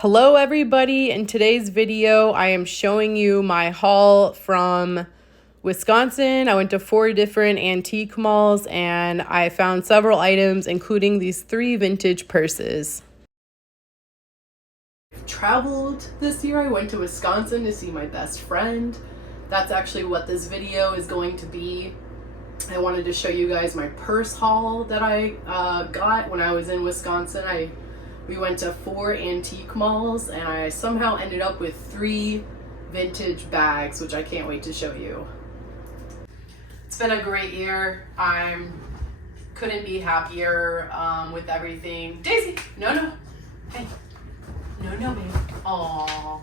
Hello everybody, in today's video I am showing you my haul from Wisconsin. I went to 4 different antique malls and I found several items including these 3 vintage purses. Traveled this year. I went to Wisconsin to see my best friend. That's actually what this video is going to be. I wanted to show you guys my purse haul that I got when I was in Wisconsin. We went to 4 antique malls and I somehow ended up with 3 vintage bags, which I can't wait to show you. It's been a great year. Couldn't be happier with everything. Daisy, no. Hey, no, baby. Aww.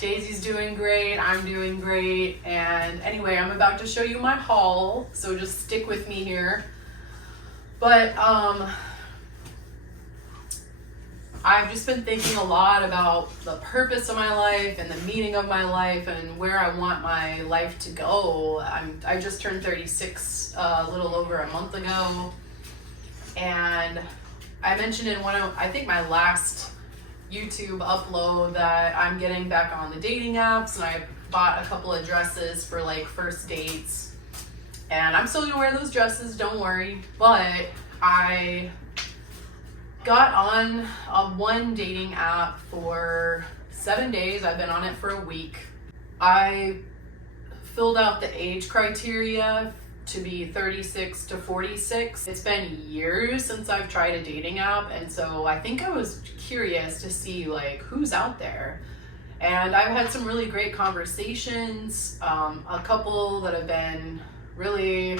Daisy's doing great, I'm doing great, and anyway, I'm about to show you my haul, so just stick with me here. But I've just been thinking a lot about the purpose of my life and the meaning of my life and where I want my life to go. I just turned 36 a little over a month ago, and I mentioned in I think my last YouTube upload that I'm getting back on the dating apps, and I bought a couple of dresses for like first dates, and I'm still gonna wear those dresses, don't worry. But I got on one dating app for 7 days. I've been on it for a week. I filled out the age criteria to be 36 to 46. It's been years since I've tried a dating app, and so I think I was curious to see like who's out there. And I've had some really great conversations, a couple that have been really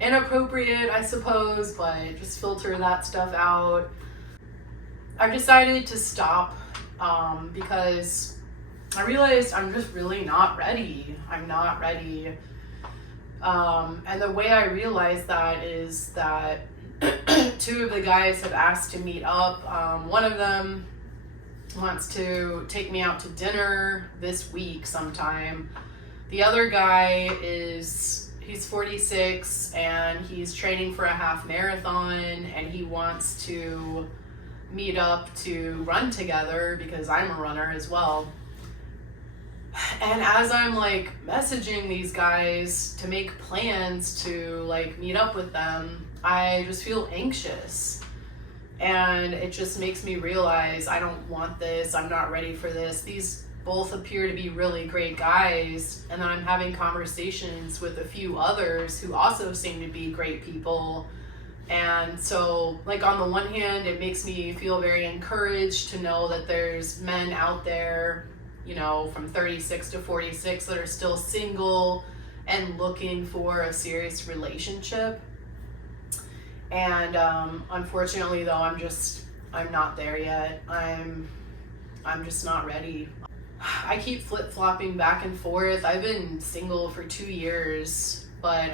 inappropriate, I suppose, but just filter that stuff out. I've decided to stop because I realized I'm just really not ready. I'm not ready. And the way I realized that is that 2 of the guys have asked to meet up. One of them wants to take me out to dinner this week sometime. The other guy he's 46 and he's training for a half marathon, and he wants to meet up to run together because I'm a runner as well. And as I'm like messaging these guys to make plans to like meet up with them, I just feel anxious, and it just makes me realize I don't want this. I'm not ready for this. These both appear to be really great guys, and then I'm having conversations with a few others who also seem to be great people. And so like on the one hand, it makes me feel very encouraged to know that there's men out there, you know, from 36 to 46 that are still single and looking for a serious relationship. And unfortunately though, I'm not there yet. I'm just not ready. I keep flip-flopping back and forth. I've been single for 2 years, but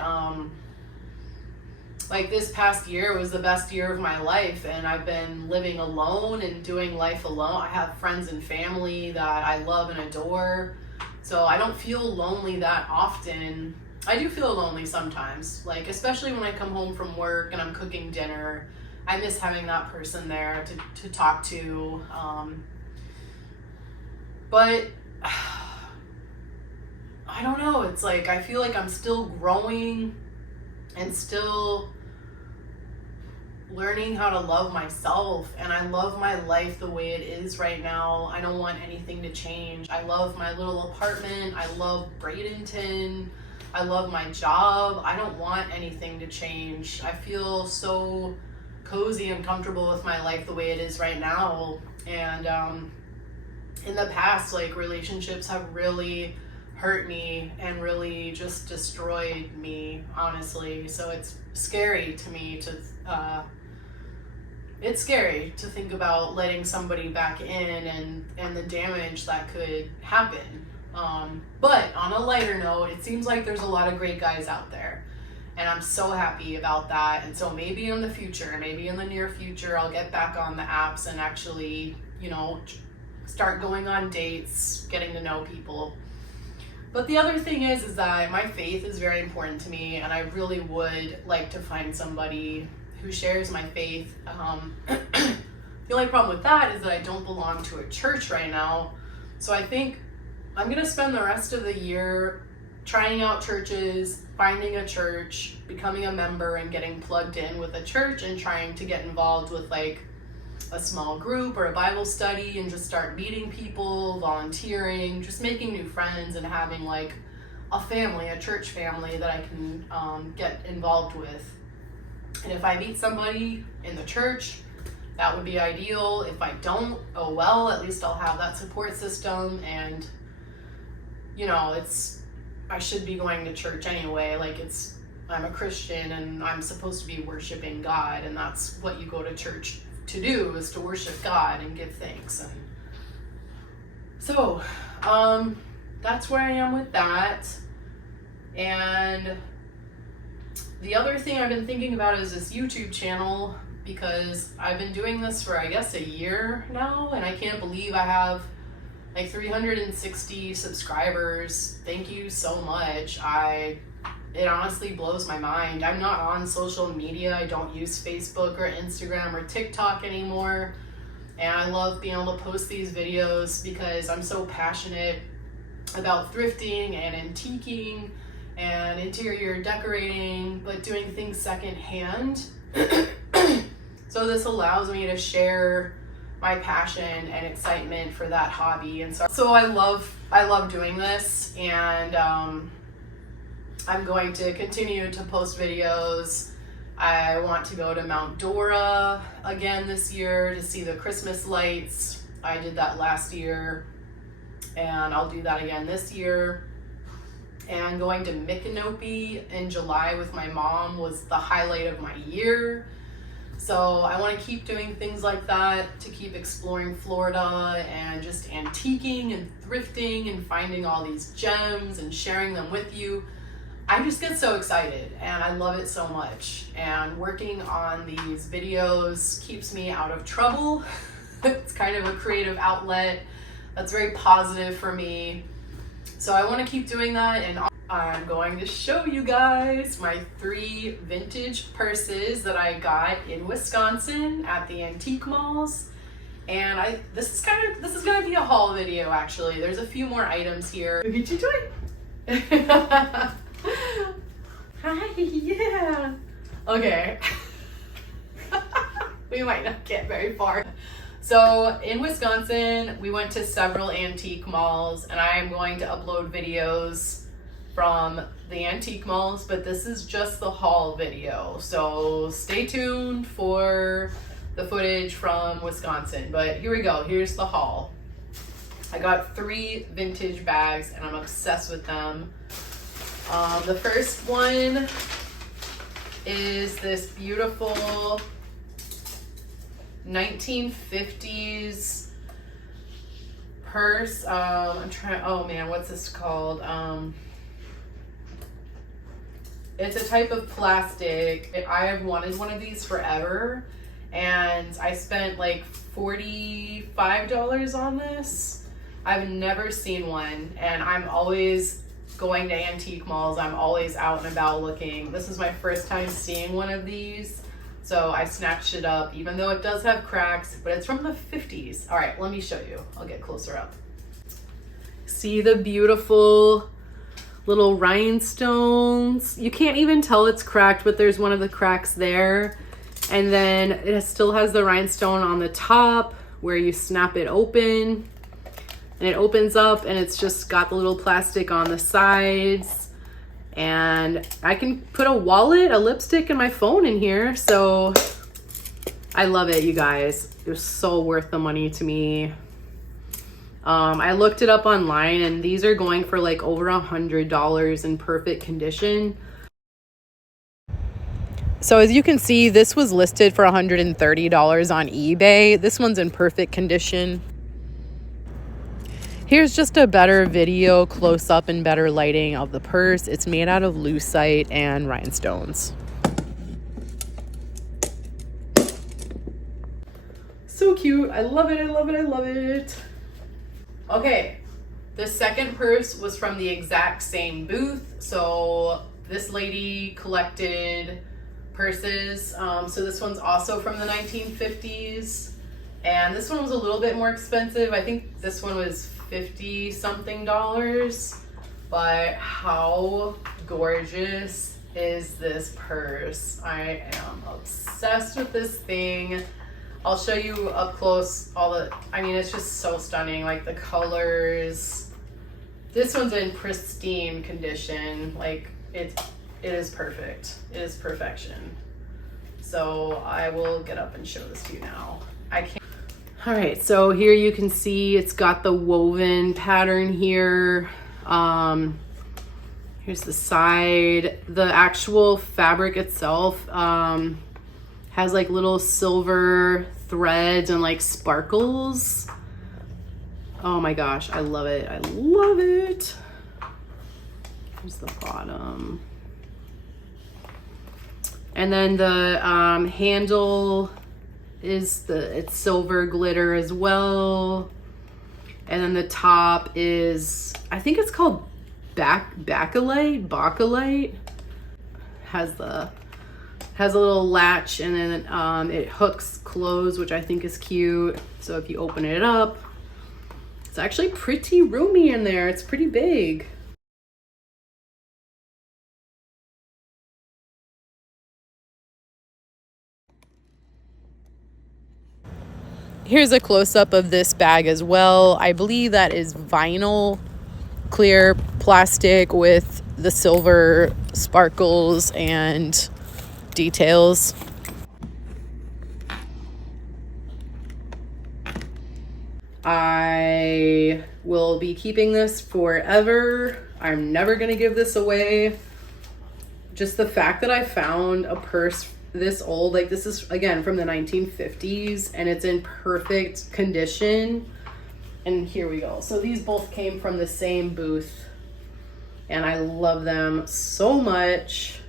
like this past year was the best year of my life, and I've been living alone and doing life alone. I have friends and family that I love and adore, so I don't feel lonely that often. I do feel lonely sometimes, like especially when I come home from work and I'm cooking dinner. I miss having that person there to talk to. But I don't know, it's like I feel like I'm still growing and still learning how to love myself, and I love my life the way it is right now. I don't want anything to change. I love my little apartment. I love Bradenton. I love my job. I don't want anything to change. I feel so cozy and comfortable with my life the way it is right now. And in the past, like relationships have really hurt me and really just destroyed me, honestly. So it's scary to me it's scary to think about letting somebody back in and the damage that could happen. But on a lighter note, it seems like there's a lot of great guys out there, and I'm so happy about that. And so maybe in the future, maybe in the near future, I'll get back on the apps and actually, you know, start going on dates, getting to know people. But the other thing is that my faith is very important to me, and I really would like to find somebody who shares my faith. The only problem with that is that I don't belong to a church right now. So I think I'm gonna spend the rest of the year trying out churches, finding a church, becoming a member, and getting plugged in with a church, and trying to get involved with like a small group or a Bible study, and just start meeting people, volunteering, just making new friends, and having like a family, a church family that I can get involved with. And if I meet somebody in the church, that would be ideal. If I don't, oh well, at least I'll have that support system. And you know, I should be going to church anyway. Like, I'm a Christian and I'm supposed to be worshiping God, and that's what you go to church to do, is to worship God and give thanks. And so that's where I am with that. And the other thing I've been thinking about is this YouTube channel, because I've been doing this for, I guess, a year now, and I can't believe I have like 360 subscribers. Thank you so much. It honestly blows my mind. I'm not on social media. I don't use Facebook or Instagram or TikTok anymore. And I love being able to post these videos because I'm so passionate about thrifting and antiquing and interior decorating, but doing things secondhand. So this allows me to share my passion and excitement for that hobby. And so I love doing this, and I'm going to continue to post videos. I want to go to Mount Dora again this year to see the Christmas lights. I did that last year, and I'll do that again this year. And going to Micanopy in July with my mom was the highlight of my year. So I want to keep doing things like that, to keep exploring Florida and just antiquing and thrifting and finding all these gems and sharing them with you. I just get so excited and I love it so much. And working on these videos keeps me out of trouble. It's kind of a creative outlet that's very positive for me. So I want to keep doing that, and I'm going to show you guys my 3 vintage purses that I got in Wisconsin at the antique malls. And this is going to be a haul video actually. There's a few more items here. Look at you doing. Hi, yeah. Okay. We might not get very far. So in Wisconsin, we went to several antique malls, and I am going to upload videos from the antique malls, but this is just the haul video. So stay tuned for the footage from Wisconsin. But here we go. Here's the haul. I got 3 vintage bags, and I'm obsessed with them. The first one is this beautiful 1950s purse. Oh man, what's this called? It's a type of plastic. I have wanted one of these forever, and I spent like $45 on this. I've never seen one, and I'm always going to antique malls. I'm always out and about looking. This is my first time seeing one of these. So I snatched it up, even though it does have cracks, but it's from the 50s. All right, let me show you. I'll get closer up. See the beautiful little rhinestones? You can't even tell it's cracked, but there's one of the cracks there. And then it still has the rhinestone on the top where you snap it open. And it opens up, and it's just got the little plastic on the sides. And I can put a wallet, a lipstick, and my phone in here. So I love it, you guys. It was so worth the money to me. I looked it up online, and these are going for like over $100 in perfect condition. So as you can see, this was listed for $130 on eBay. This one's in perfect condition. Here's just a better video close up and better lighting of the purse. It's made out of lucite and rhinestones. So cute. I love it. I love it. I love it. Okay. The second purse was from the exact same booth. So this lady collected purses. So this one's also from the 1950s. And this one was a little bit more expensive. I think this one was $50 something. But how gorgeous is this purse? I am obsessed with this thing. I'll show you up close I mean, it's just so stunning. Like the colors. This one's in pristine condition. Like it is perfect. It is perfection. So I will get up and show this to you now. I can't. All right, so here you can see it's got the woven pattern here. Here's the side. The actual fabric itself has like little silver threads and like sparkles. Oh my gosh, I love it. I love it. Here's the bottom. And then the handle is it's silver glitter as well. And then the top is, I think it's called bakelite. Has a little latch, and then it hooks closed, which I think is cute. So if you open it up, it's actually pretty roomy in there. It's pretty big. Here's a close-up of this bag as well. I believe that is vinyl, clear plastic with the silver sparkles and details. I will be keeping this forever. I'm never gonna give this away. Just the fact that I found a purse this old, like this is again from the 1950s and it's in perfect condition. And here we go. So these both came from the same booth and I love them so much.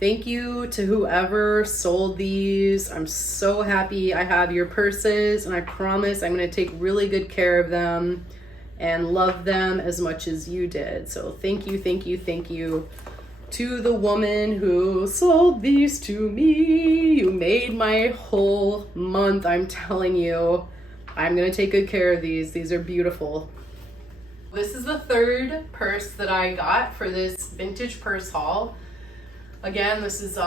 Thank you to whoever sold these. I'm so happy I have your purses, and I promise I'm going to take really good care of them and love them as much as you did. So thank you, thank you, thank you to the woman who sold these to me. You made my whole month. I'm telling you, I'm going to take good care of these. These are beautiful. This is the third purse that I got for this vintage purse haul. Again, this is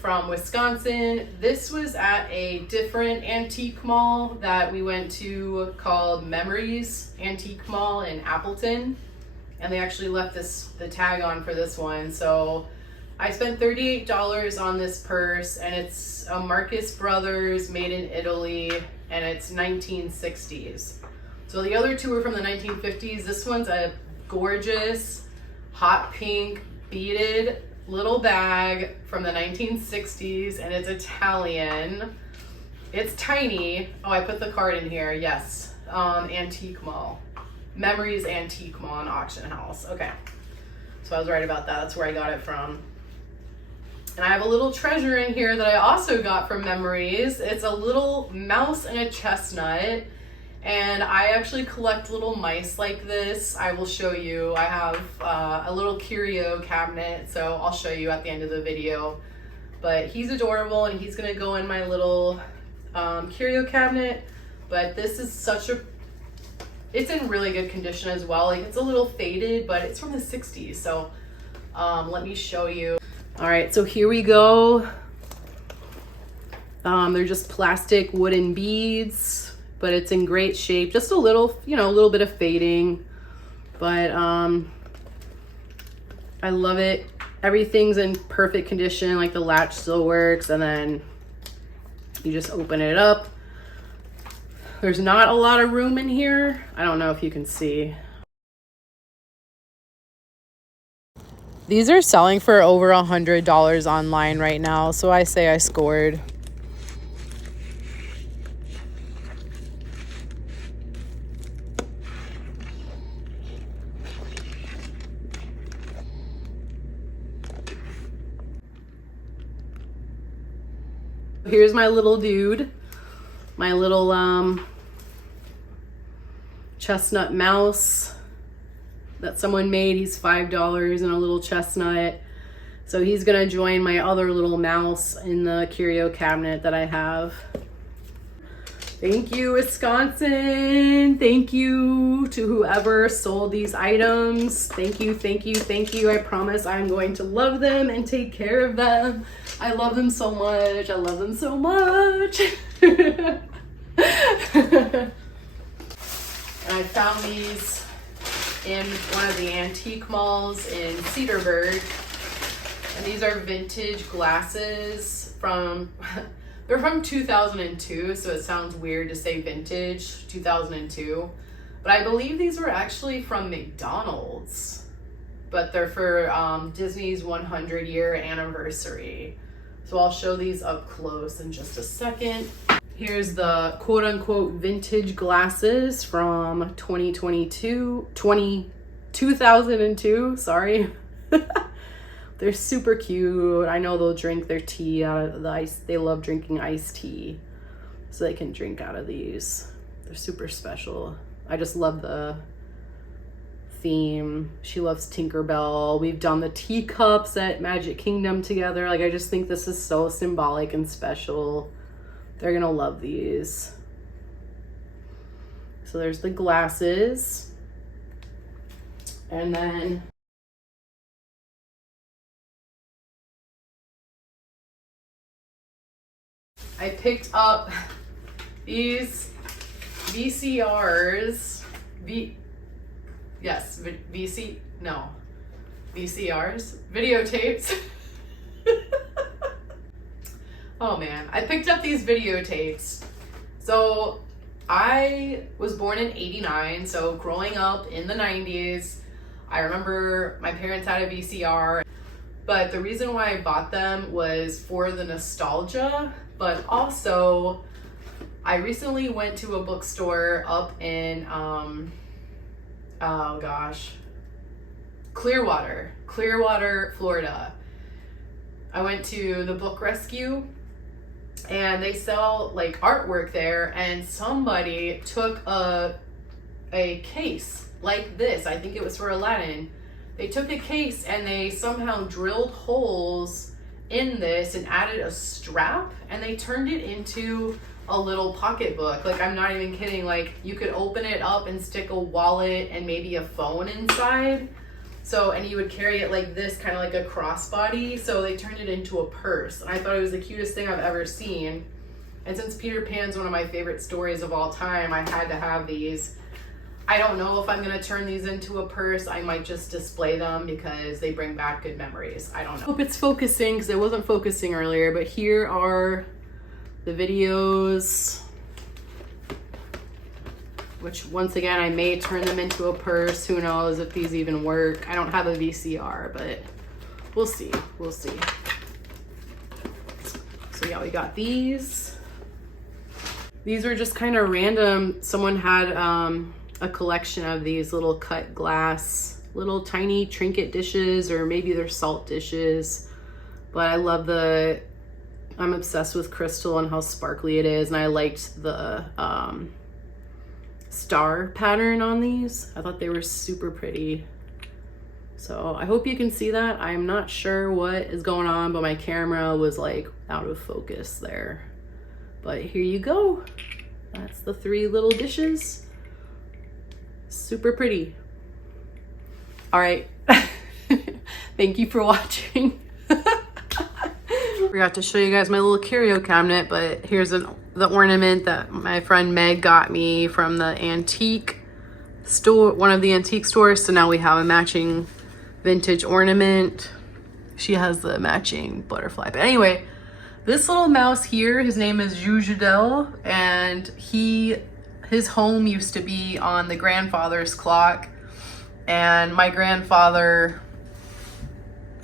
from Wisconsin. This was at a different antique mall that we went to called Memories Antique Mall in Appleton. And they actually left the tag on for this one. So I spent $38 on this purse, and it's a Marcus Brothers made in Italy, and it's 1960s. So the other two are from the 1950s. This one's a gorgeous hot pink beaded little bag from the 1960s, and it's Italian. It's tiny. Oh, I put the card in here. Yes. Antique Mall. Memories Antique Mall and Auction House. Okay. So I was right about that. That's where I got it from. And I have a little treasure in here that I also got from Memories. It's a little mouse and a chestnut. And I actually collect little mice like this. I will show you. I have a little curio cabinet, so I'll show you at the end of the video. But he's adorable, and he's gonna go in my little curio cabinet. But this is it's in really good condition as well. Like, it's a little faded, but it's from the 60s. So let me show you. All right, so here we go. They're just plastic wooden beads, but it's in great shape. Just a little, a little bit of fading, but I love it. Everything's in perfect condition. Like the latch still works, and then you just open it up. There's not a lot of room in here. I don't know if you can see. These are selling for over $100 online right now, so I say I scored. Here's my little dude, my little chestnut mouse that someone made. He's $5 and a little chestnut. So he's gonna join my other little mouse in the curio cabinet that I have. Thank you, Wisconsin. Thank you to whoever sold these items. Thank you, thank you, thank you. I promise I'm going to love them and take care of them. I love them so much. I love them so much. And I found these in one of the antique malls in Cedarburg. And these are vintage glasses from, they're from 2002, so it sounds weird to say vintage, 2002. But I believe these were actually from McDonald's, but they're for Disney's 100-year anniversary. So I'll show these up close in just a second. Here's the quote-unquote vintage glasses from 2002, sorry. They're super cute. I know they'll drink their tea out of the ice. They love drinking iced tea, so they can drink out of these. They're super special. I just love the theme. She loves Tinkerbell. We've done the teacups at Magic Kingdom together. Like, I just think this is so symbolic and special. They're gonna love these. So there's the glasses. And then I picked up these VCRs. VCRs? Videotapes. Oh man, I picked up these videotapes. So I was born in '89, so growing up in the 90s, I remember my parents had a VCR, but the reason why I bought them was for the nostalgia, but also I recently went to a bookstore up in, Clearwater, Florida. I went to the Book Rescue, and they sell like artwork there, and somebody took a case like this. I think it was for Aladdin. They took a case and they somehow drilled holes in this and added a strap, and they turned it into a little pocketbook. Like, I'm not even kidding. Like, you could open it up and stick a wallet and maybe a phone inside. So, and you would carry it like this, kind of like a crossbody. So they turned it into a purse. And I thought it was the cutest thing I've ever seen. And since Peter Pan's one of my favorite stories of all time, I had to have these. I don't know if I'm gonna turn these into a purse. I might just display them because they bring back good memories. I don't know. Hope it's focusing, because it wasn't focusing earlier, but here are the videos, which once again, I may turn them into a purse. Who knows if these even work. I don't have a VCR, but we'll see, we'll see. So yeah, we got these. These were just kind of random. Someone had a collection of these little cut glass, little tiny trinket dishes, or maybe they're salt dishes. But I love I'm obsessed with crystal and how sparkly it is, and I liked the star pattern on these. I thought they were super pretty. So I hope you can see that. I'm not sure what is going on, but my camera was like out of focus there. But here you go. That's the 3 little dishes. Super pretty. All right. Thank you for watching. Forgot to show you guys my little curio cabinet, but here's the ornament that my friend Meg got me from the antique store, one of the antique stores. So now we have a matching vintage ornament. She has the matching butterfly. But anyway, this little mouse here, his name is Jujadel, and his home used to be on the grandfather's clock. And my grandfather,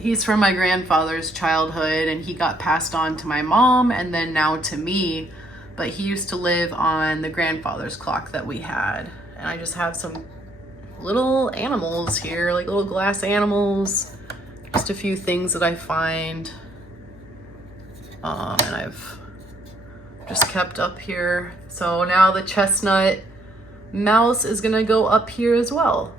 he's from my grandfather's childhood, and he got passed on to my mom and then now to me. But he used to live on the grandfather's clock that we had. And I just have some little animals here, like little glass animals. Just a few things that I find. And I've just kept up here. So now the chestnut mouse is gonna go up here as well.